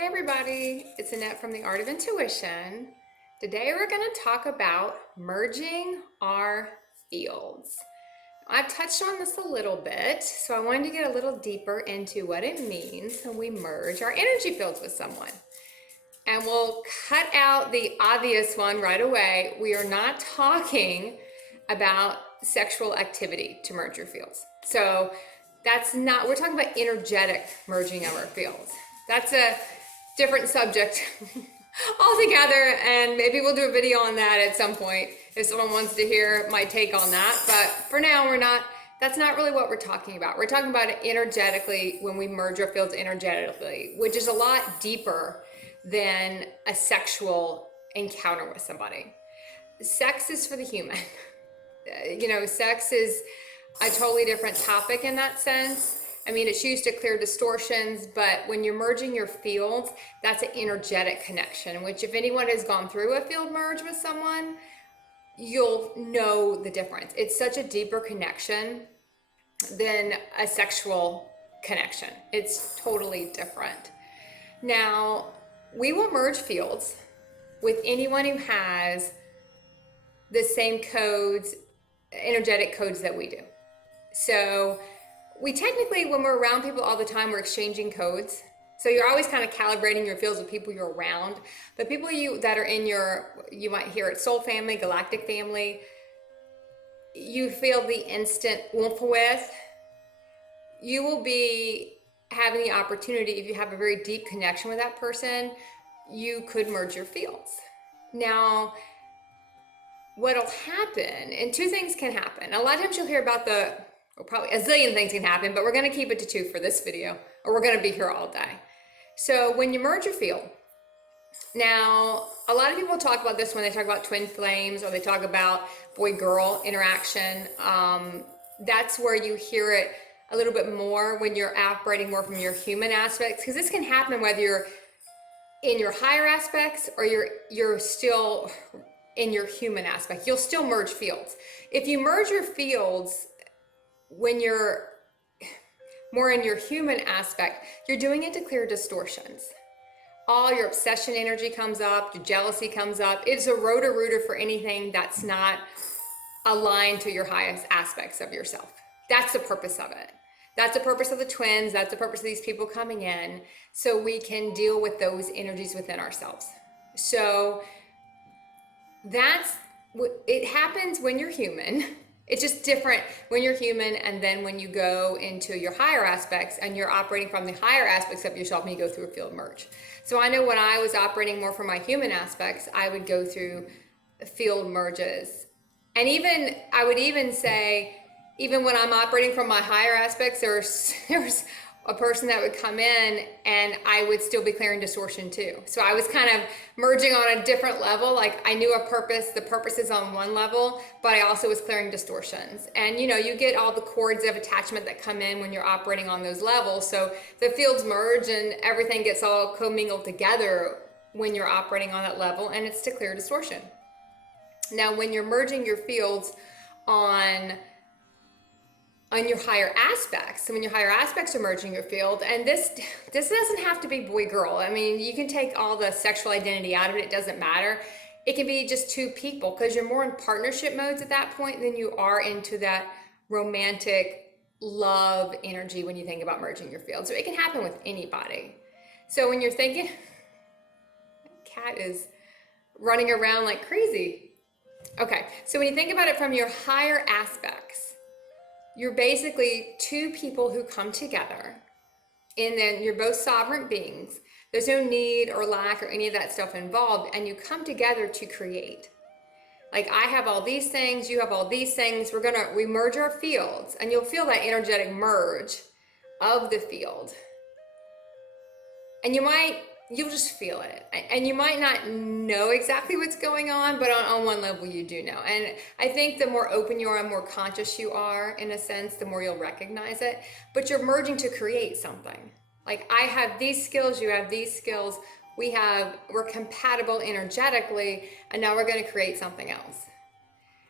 Hey everybody, it's Annette from the Art of Intuition. Today we're going to talk about merging our fields. I've touched on this a little bit, so I wanted to get a little deeper into what it means when we merge our energy fields with someone. And we'll cut out the obvious one right away. We are not talking about sexual activity to merge your fields. So that's not, we're talking about energetic merging of our fields. That's a different subject altogether, and maybe we'll do a video on that at some point if someone wants to hear my take on that. But for now, that's not really what we're talking about. We're talking about it energetically when we merge our fields energetically, which is a lot deeper than a sexual encounter with somebody. Sex is for the human. Sex is a totally different topic in that sense. I mean, it's used to clear distortions, but when you're merging your fields, that's an energetic connection, which if anyone has gone through a field merge with someone, you'll know the difference. It's such a deeper connection than a sexual connection. It's totally different. Now, we will merge fields with anyone who has the same codes, energetic codes that we do. So we technically, when we're around people all the time, we're exchanging codes. So you're always kind of calibrating your fields with people you're around. The people that are in you might hear it, soul family, galactic family, you feel the instant oomph with, you will be having the opportunity, if you have a very deep connection with that person, you could merge your fields. Now, what'll happen, and two things can happen. A lot of times you'll hear about probably a zillion things can happen, but we're going to keep it to two for this video, or we're going to be here all day. So when you merge your field, now a lot of people talk about this when they talk about twin flames, or they talk about boy-girl interaction. That's where you hear it a little bit more when you're operating more from your human aspects, because this can happen whether you're in your higher aspects or you're still in your human aspect. You'll still merge fields. If you merge your fields when you're more in your human aspect, you're doing it to clear distortions. All your obsession energy comes up, your jealousy comes up. It's a rotor-rooter for anything that's not aligned to your highest aspects of yourself. That's the purpose of it. That's the purpose of the twins. That's the purpose of these people coming in, so we can deal with those energies within ourselves. So it happens when you're human. It's just different when you're human, and then when you go into your higher aspects and you're operating from the higher aspects of yourself and you go through a field merge. So I know when I was operating more from my human aspects, I would go through field merges. And I would even say, even when I'm operating from my higher aspects, there's a person that would come in and I would still be clearing distortion too. So I was kind of merging on a different level. Like I knew the purpose is on one level, but I also was clearing distortions. And you get all the cords of attachment that come in when you're operating on those levels. So the fields merge and everything gets all commingled together when you're operating on that level, and it's to clear distortion. Now, when you're merging your fields on your higher aspects, so when your higher aspects are merging your field, and this doesn't have to be boy-girl. I mean, you can take all the sexual identity out of it. It doesn't matter. It can be just two people, because you're more in partnership modes at that point than you are into that romantic love energy when you think about merging your field. So it can happen with anybody. So when you're thinking, cat is running around like crazy. Okay, so when you think about it from your higher aspects, you're basically two people who come together, and then you're both sovereign beings. There's no need or lack or any of that stuff involved, and you come together to create. Like, I have all these things, you have all these things, we merge our fields, and you'll feel that energetic merge of the field. And you'll just feel it. And you might not know exactly what's going on, but on one level you do know. And I think the more open you are and more conscious you are, in a sense, the more you'll recognize it. But you're merging to create something. Like, I have these skills, you have these skills, we're compatible energetically, and now we're going to create something else.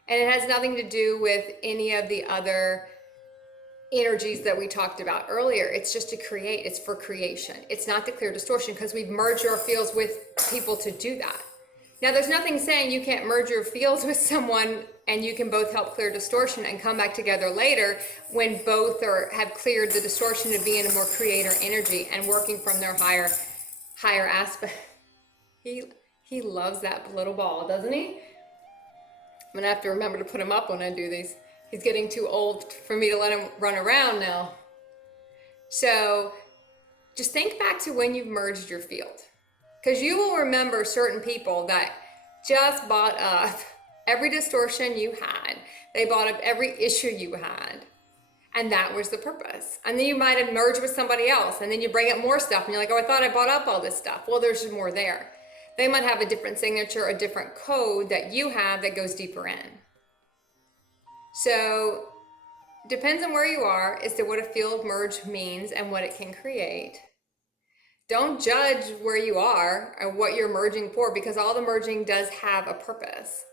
And it has nothing to do with any of the other energies that we talked about earlier. It's just to create, it's for creation. It's not to clear distortion, because we've merged our fields with people to do that. Now, there's nothing saying you can't merge your fields with someone and you can both help clear distortion and come back together later when both have cleared the distortion to be in a more creator energy and working from their higher aspect. He loves that little ball, doesn't he? I'm gonna have to remember to put him up when I do these. He's getting too old for me to let him run around now. So just think back to when you've merged your field, because you will remember certain people that just bought up every distortion you had. They bought up every issue you had. And that was the purpose. And then you might have merged with somebody else, and then you bring up more stuff and you're like, oh, I thought I bought up all this stuff. Well, there's more there. They might have a different signature, a different code that you have that goes deeper in. So depends on where you are as to what a field merge means and what it can create. Don't judge where you are or what you're merging for, because all the merging does have a purpose.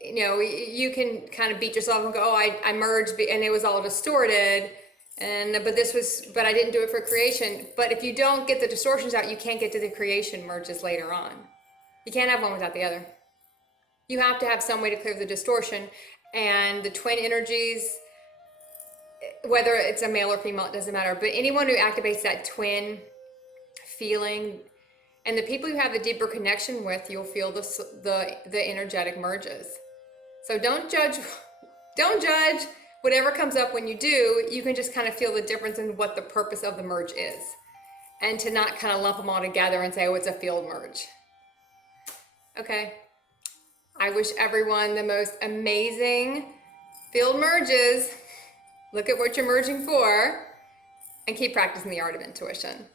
You know, you can kind of beat yourself and go, oh, I merged and it was all distorted, but I didn't do it for creation. But if you don't get the distortions out, you can't get to the creation merges later on. You can't have one without the other. You have to have some way to clear the distortion, and the twin energies, whether it's a male or female, it doesn't matter. But anyone who activates that twin feeling, and the people you have the deeper connection with, you'll feel the energetic merges. So don't judge whatever comes up when you do. You can just kind of feel the difference in what the purpose of the merge is, and to not kind of lump them all together and say, oh, it's a field merge. Okay. I wish everyone the most amazing field merges. Look at what you're merging for, and keep practicing the art of intuition.